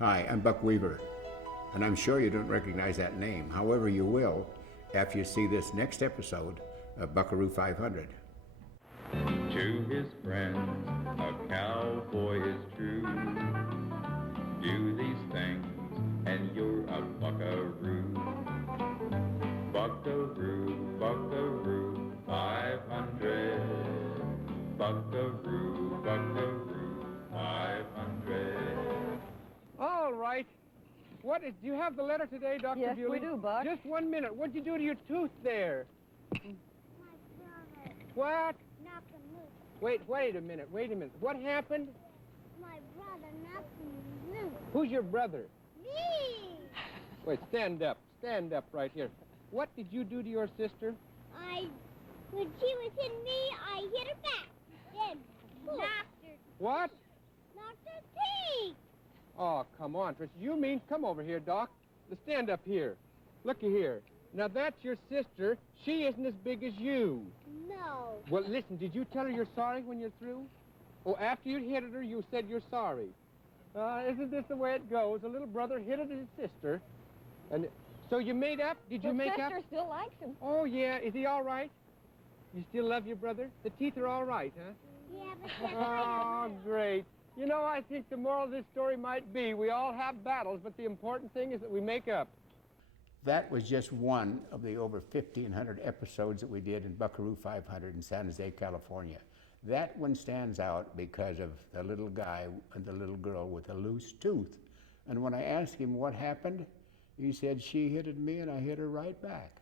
Hi, I'm Buck Weaver, and I'm sure you don't recognize that name. However, you will after you see this next episode of Buckaroo 500. To his friends, a cowboy is true. Do these things, and you're a buckaroo. Buckaroo, buckaroo, 500. Buckaroo, buckaroo, 500. All right. Do you have the letter today, Dr. Yes, Bewley? we do, Buck. Just 1 minute. What'd you do to your tooth there? My brother What? knocked him loose. Wait a minute. What happened? My brother knocked him loose. Who's your brother? Me! Wait, stand up. Stand up right here. What did you do to your sister? When she was hitting me, I hit her back. Then knocked her. What? Knocked her teeth. Oh, come on, Trish. You mean, come over here, Doc. Stand up here. Looky here. Now, that's your sister. She isn't as big as you. No. Well, listen, did you tell her you're sorry when you're through? Oh, after you hit her, you said you're sorry. Isn't this the way it goes? A little brother hit his sister. And so you made up? Did you make up? Sister still likes him. Oh, yeah. Is he all right? You still love your brother? The teeth are all right, huh? Yeah, but that's Oh, great. You know, I think the moral of this story might be we all have battles, but the important thing is that we make up. That was just one of the over 1,500 episodes that we did in Buckaroo 500 in San Jose, California. That one stands out because of the little guy and the little girl with a loose tooth. And when I asked him what happened, he said, she hit me and I hit her right back.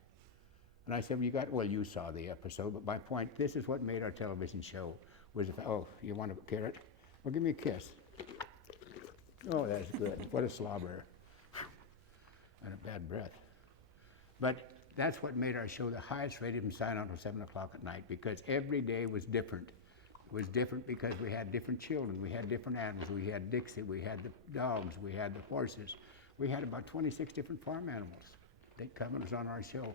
And I said, well, you saw the episode, but my point, this is what made our television show, was, oh, you want a carrot? Well, give me a kiss. Oh, that's good. What a slobber. And a bad breath. But that's what made our show the highest rated from sign on till 7 o'clock at night, because every day was different. It was different because we had different children, we had different animals. We had Dixie, we had the dogs, we had the horses. We had about 26 different farm animals. They come and was on our show.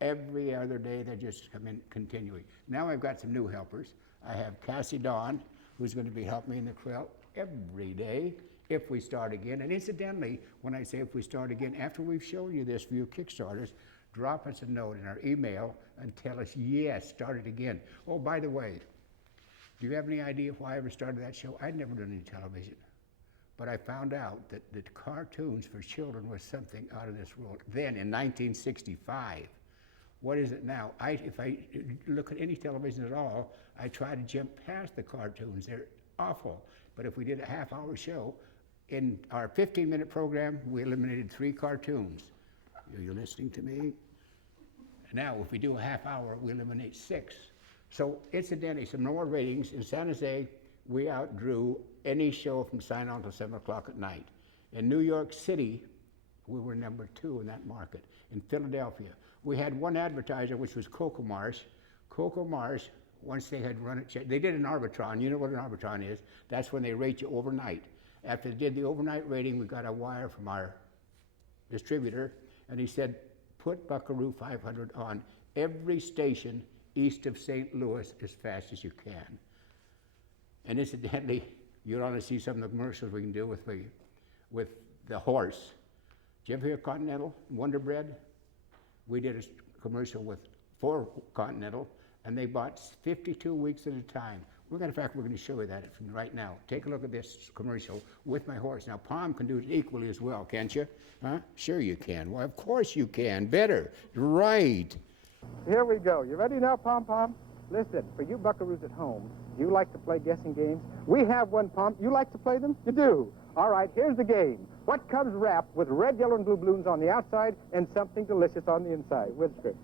Every other day they just come in continuing. Now I've got some new helpers. I have Cassie Dawn, who's going to be helping me in the quilt every day if we start again. And incidentally, when I say if we start again, after we've shown you this for you Kickstarters, drop us a note in our email and tell us, yes, start it again. Oh, by the way, do you have any idea why I ever started that show? I'd never done any television. But I found out that the cartoons for children was something out of this world. Then in 1965, what is it now? If I look at any television at all, I try to jump past the cartoons. They're awful. But if we did a half-hour show, in our 15-minute program, we eliminated 3 cartoons. Are you listening to me? Now, if we do a half hour, we eliminate 6. So incidentally, some more ratings. In San Jose, we outdrew any show from sign on till 7 o'clock at night. In New York City, we were number 2 in that market. In Philadelphia, we had one advertiser, which was Coco Marsh. Coco Marsh, once they had run it, they did an Arbitron. You know what an Arbitron is? That's when they rate you overnight. After they did the overnight rating, we got a wire from our distributor, and he said, put Buckaroo 500 on every station east of St. Louis as fast as you can. And incidentally, you'll only see some of the commercials we can do with the horse. Did you ever hear Continental, Wonder Bread? We did a commercial with 4 Continental, and they bought 52 weeks at a time. In fact, we're going to show you that from right now. Take a look at this commercial with my horse. Now, Pom can do it equally as well, can't you? Huh? Sure you can. Well, of course you can. Better. Right. Here we go. You ready now, Pom Pom? Listen, for you Buckaroos at home, do you like to play guessing games? We have one, Pom. You like to play them? You do. All right, here's the game. What comes wrapped with red, yellow, and blue balloons on the outside and something delicious on the inside? With script.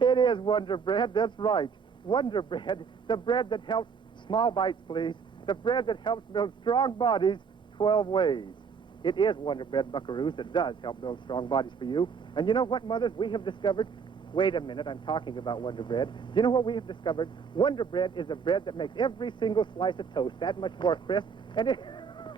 It is Wonder Bread. That's right. Wonder Bread, the bread that helps, small bites please, the bread that helps build strong bodies 12 ways. It is Wonder Bread, Buckaroos, that does help build strong bodies for you. And you know what, mothers, we have discovered? Wait a minute, I'm talking about Wonder Bread. You know what we have discovered? Wonder Bread is a bread that makes every single slice of toast that much more crisp, and it,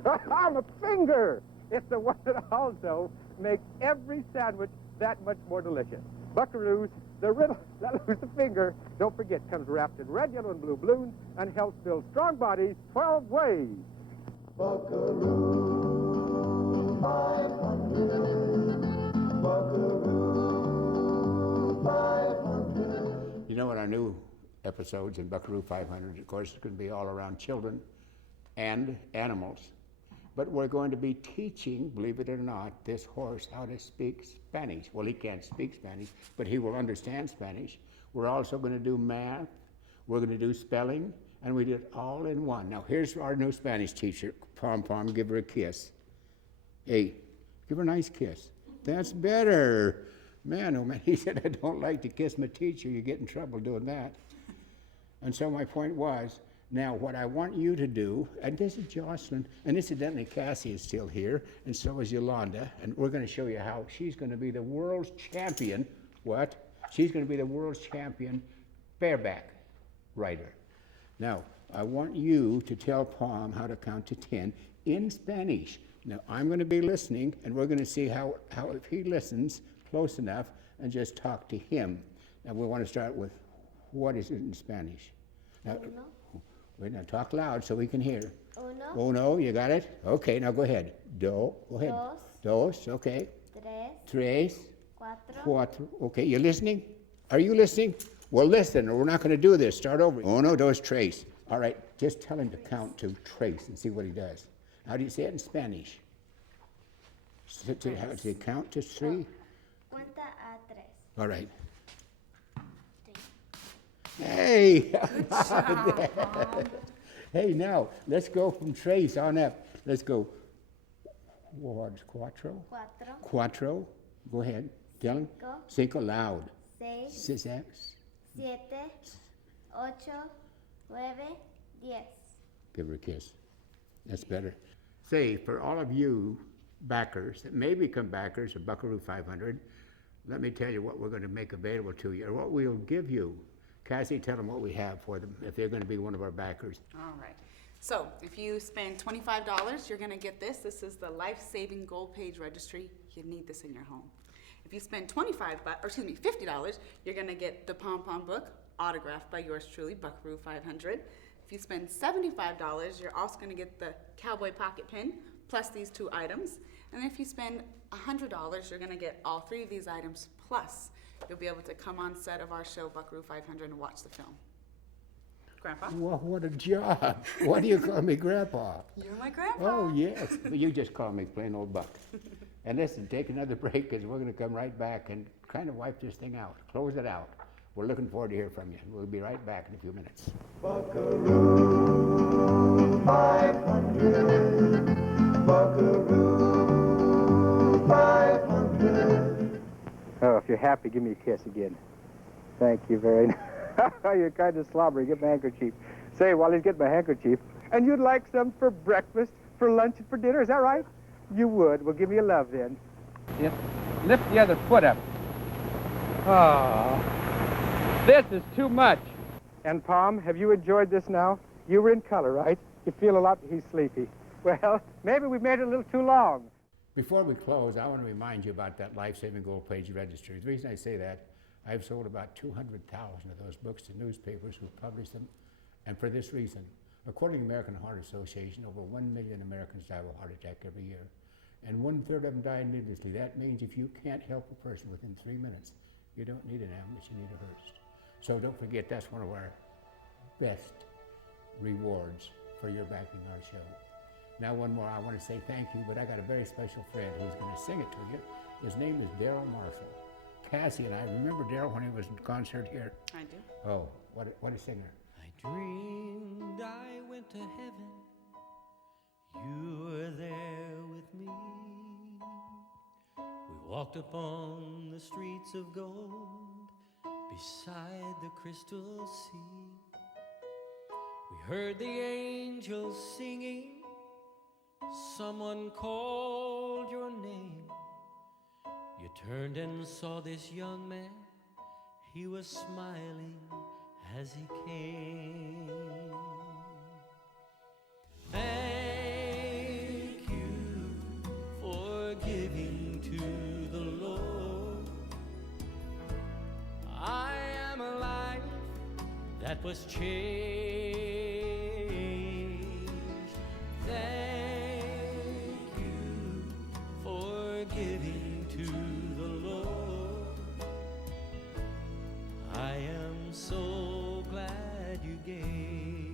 on a finger! It's the one that also makes every sandwich that much more delicious. Buckaroos, the riddle that lose the finger, don't forget, comes wrapped in red, yellow, and blue balloons and helps build strong bodies 12 ways. Buckaroo. episodes in Buckaroo 500. Of course, it's going to be all around children and animals. But we're going to be teaching, believe it or not, this horse how to speak Spanish. Well, he can't speak Spanish, but he will understand Spanish. We're also going to do math. We're going to do spelling, and we did it all in one. Now, here's our new Spanish teacher, Pom Pom. Give her a kiss. Hey, give her a nice kiss. That's better. Man, oh man, he said, I don't like to kiss my teacher. You get in trouble doing that. And so my point was, now what I want you to do, and this is Jocelyn, and incidentally Cassie is still here, and so is Yolanda, and we're going to show you how she's going to be the world's champion. What? She's going to be the world's champion bareback rider. Now, I want you to tell Pom how to count to 10 in Spanish. Now, I'm going to be listening, and we're going to see how if he listens close enough, and just talk to him. Now, we want to start with, what is it in Spanish? Now, wait, now talk loud so we can hear. Uno, you got it? Okay, now go ahead. Go ahead. Dos, okay. Tres. Cuatro. Okay, you listening? Are you listening? Well, listen, or we're not going to do this. Start over. Uno, dos, tres. All right, just tell him to count to trace and see what he does. How do you say it in Spanish? To count to three? Cuenta a tres. All right. Hey! Hey, now, let's go from trace on up. Let's go. What's cuatro? Cuatro. Go ahead. Tell him. Cinco loud. Seis. Six. Siete. Ocho. Nueve. 10. Give her a kiss. That's better. Say, for all of you backers that may become backers of Buckaroo 500, let me tell you what we're going to make available to you, or what we'll give you. Cassie, tell them what we have for them if they're going to be one of our backers. All right. So if you spend $25, you're going to get this. This is the Life-Saving Gold Page Registry. You need this in your home. If you spend $50, you're going to get the Pom Pom book, autographed by yours truly, Buckaroo 500. If you spend $75, you're also going to get the Cowboy Pocket Pin, plus these 2 items. And if you spend $100, you're going to get all 3 of these items, plus you'll be able to come on set of our show, Buckaroo 500, and watch the film. Grandpa? Well, what a job. Why do you call me Grandpa? You're my grandpa. Oh, yes. But you just call me plain old Buck. And listen, take another break, because we're going to come right back and kind of wipe this thing out, close it out. We're looking forward to hear from you. We'll be right back in a few minutes. Buckaroo 500. Buckaroo 500. Oh, if you're happy, give me a kiss again. Thank you very much. You're kind of slobbery. Get my handkerchief. Say, while he's getting my handkerchief, and you'd like some for breakfast, for lunch, and for dinner, is that right? You would. Well, give me a love then. Yep. Lift the other foot up. Oh, this is too much. And, Pom, have you enjoyed this now? You were in color, right? You feel a lot. He's sleepy. Well, maybe we made it a little too long. Before we close, I want to remind you about that Life-Saving Gold Page Registry. The reason I say that, I've sold about 200,000 of those books to newspapers who publish them, and for this reason. According to the American Heart Association, over 1 million Americans die of a heart attack every year, and 1/3 of them die needlessly. That means if you can't help a person within 3 minutes, you don't need an ambulance, you need a hearse. So don't forget, that's one of our best rewards for your backing our show. Now one more, I want to say thank you, but I got a very special friend who's going to sing it to you. His name is Daryl Marshall. Cassie and I, remember Daryl when he was in concert here? I do. Oh, what a singer. I dreamed I went to heaven. You were there with me. We walked upon the streets of gold beside the crystal sea. We heard the angels singing. Someone called your name. You turned and saw this young man. He was smiling as he came. Thank you for giving to the Lord. I am a life that was changed. Thank you for giving to the Lord. I am so glad you gave.